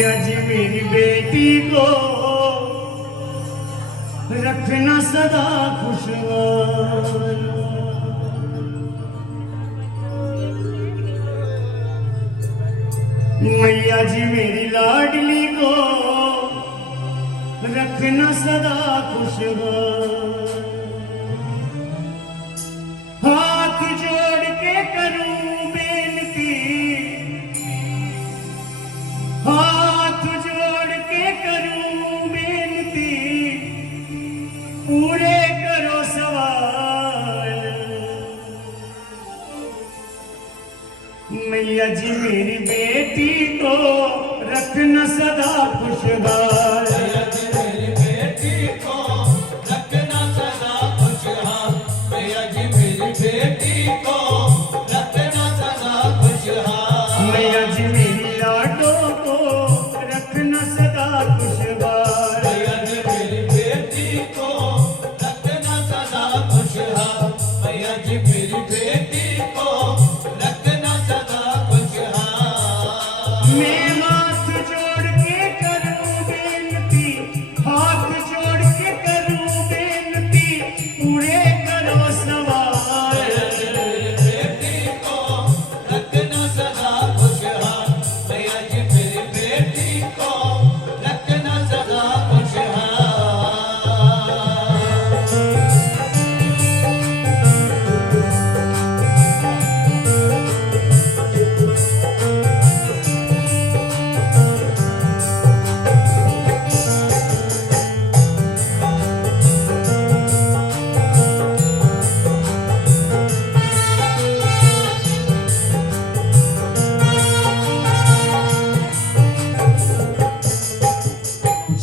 मैया जी मेरी बेटी को रखना सदा खुशहाल। मैया जी मेरी लाडली को रखना सदा खुशहाल। हाथ जोड़ के करूं बेनती, हाथ जोड़ के करूं बेनती, पूरे करो सवाल। मैया जी मेरी बेटी को रखना सदा खुशहाल। मैया जी मेरी बेटी को रखना सदा खुशहाल। मैया जी मेरी बेटी को रखना सदा खुशहाल। मैया जी मेरी लाडो को रखना सदा खुशहाल। मैया जी मेरी बेटी को रखना सदा खुशहाल। मैया जी मेरी बेटी को रखना सदा खुशहाल। मैं हाथ जोड़ के करूं बेनती, हाथ जोड़ के करूं बेनती, पूरे करो सवाल। बेटी को रखना सदा खुशहाल। मैया जी मेरी बेटी को रखना सदा खुशहाल।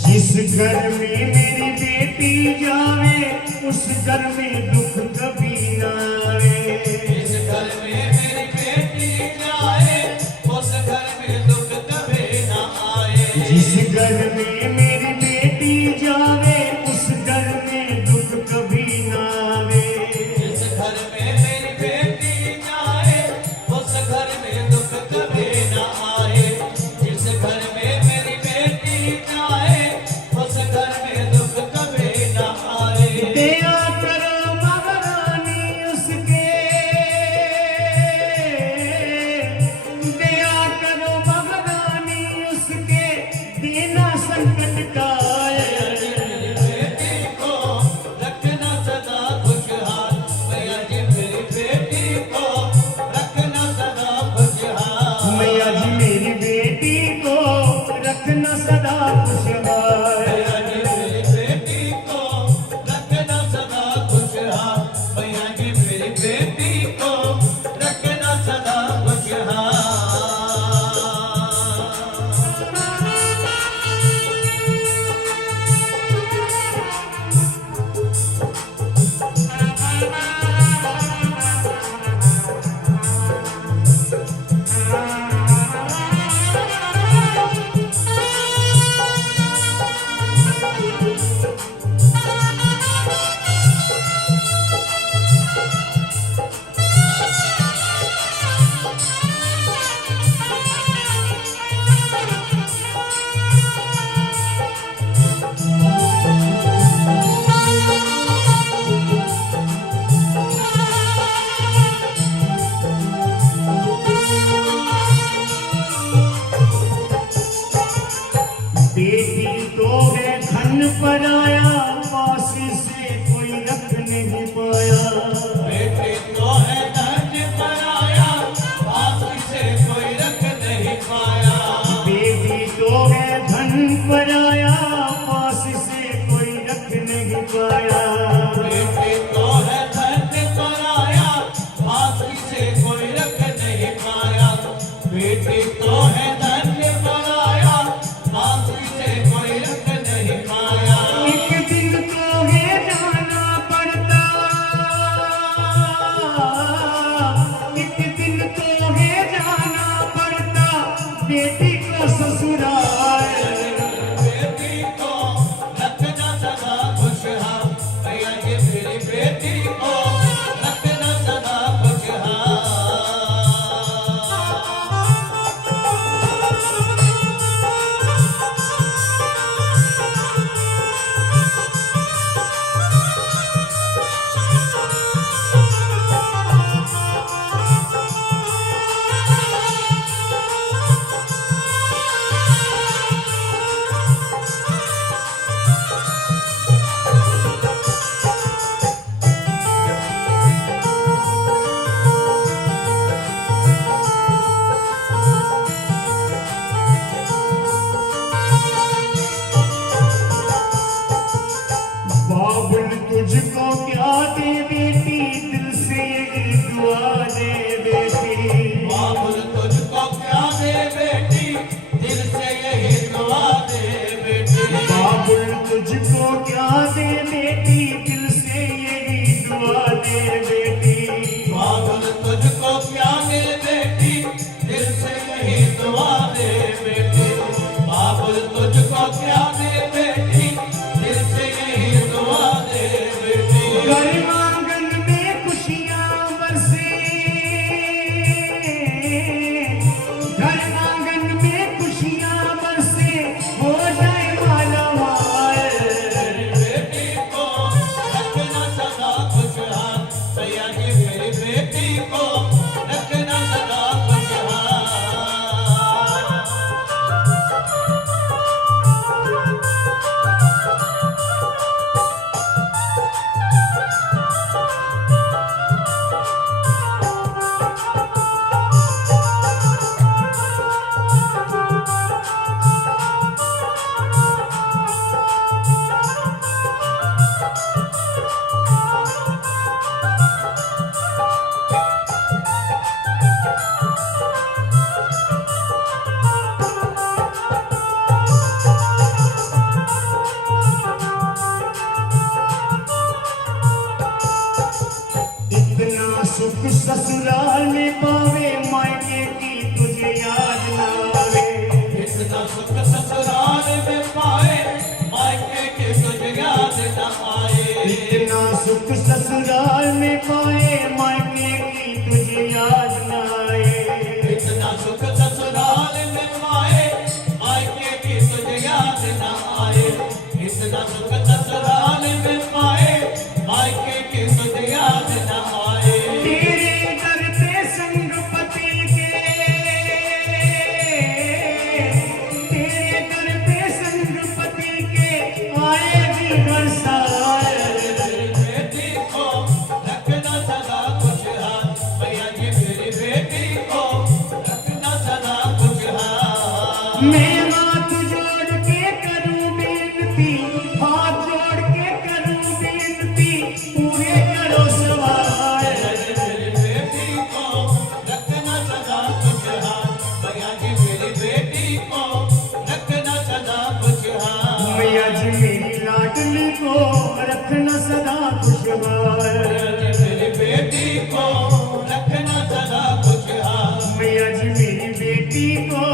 जिस घर में मेरी बेटी जावे उस घर में दुख कभी ना आवे। इस घर में मेरी बेटी जाए उस घर में दुख कभी ना आए। जिस घर में मेरी बेटी जावे उस घर में दुख कभी ना आवे। जिस घर में मेरी बेटी जाए उस घर में दुख कभी ना आए। जिस घर में मेरी बेटी जाए उस घर में दुख कभी ना आए। दया करो महारानी उसके, दया करो महारानी उसके, देना संकट टाल। मेरी बेटी को रखना सदा खुशहाल। मैया जी मेरी बेटी को रखना सदा खुशहाल। मैया जी मेरी बेटी को रखना सदा खुशहाल। मैया जी मेरी बेटी को रखना सदा खुशहाल। मैया जी मेरी बेटी को रखना सदा खुशहाल। बेटी तो है धन पराया, पास से कोई रख नहीं पाया। बेटी तो है धन पराया, पास से कोई रख नहीं पाया। बेटी तो है धन पराया, पास से कोई रख नहीं पाया। बेटी तो है धन पराया, पास से कोई रख नहीं पाया। बेटी तो है धन पराया, पास से कोई रख नहीं पाया। एक दिन तो है जाना पड़ता, एक दिन तो है जाना पड़ता बेटी को ससुराल। बेटी को रखना सदा खुशहाल। मैया जी मेरी बेटी को रखना सदा खुशहाल। पाए मायके की तुझे याद न आए। इतना सुख ससुराल में पाए मायके की तुझे याद न आए। इतना सुख ससुराल में पाए मायके की तुझे याद न आए। तेरे दर पे संगपति के, तेरे दर पे संगपति के आए भी बरसाए। बेटी को रखना सदा खुशहाल, भैया जी मेरी बेटी को रखना सदा खुशहाल। मैं हाथ जोड़ के करूं बेनती, हाथ जोड़ के करूं बेनती, पूरे करो सवाल। मेरी बेटी को रखना सदा खुशहाल, भैया जी मेरी बेटी को रखना सदा खुशहाल। मैया जी मेरी लाडली को रखना सदा खुशहाल। मेरी बेटी को रखना सदा खुशहाल। मैया जी मेरी बेटी को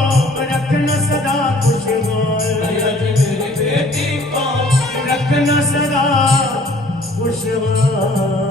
रखना सदा खुशहाल। भैया जी मेरी बेटी को रखना सदा खुशहाल।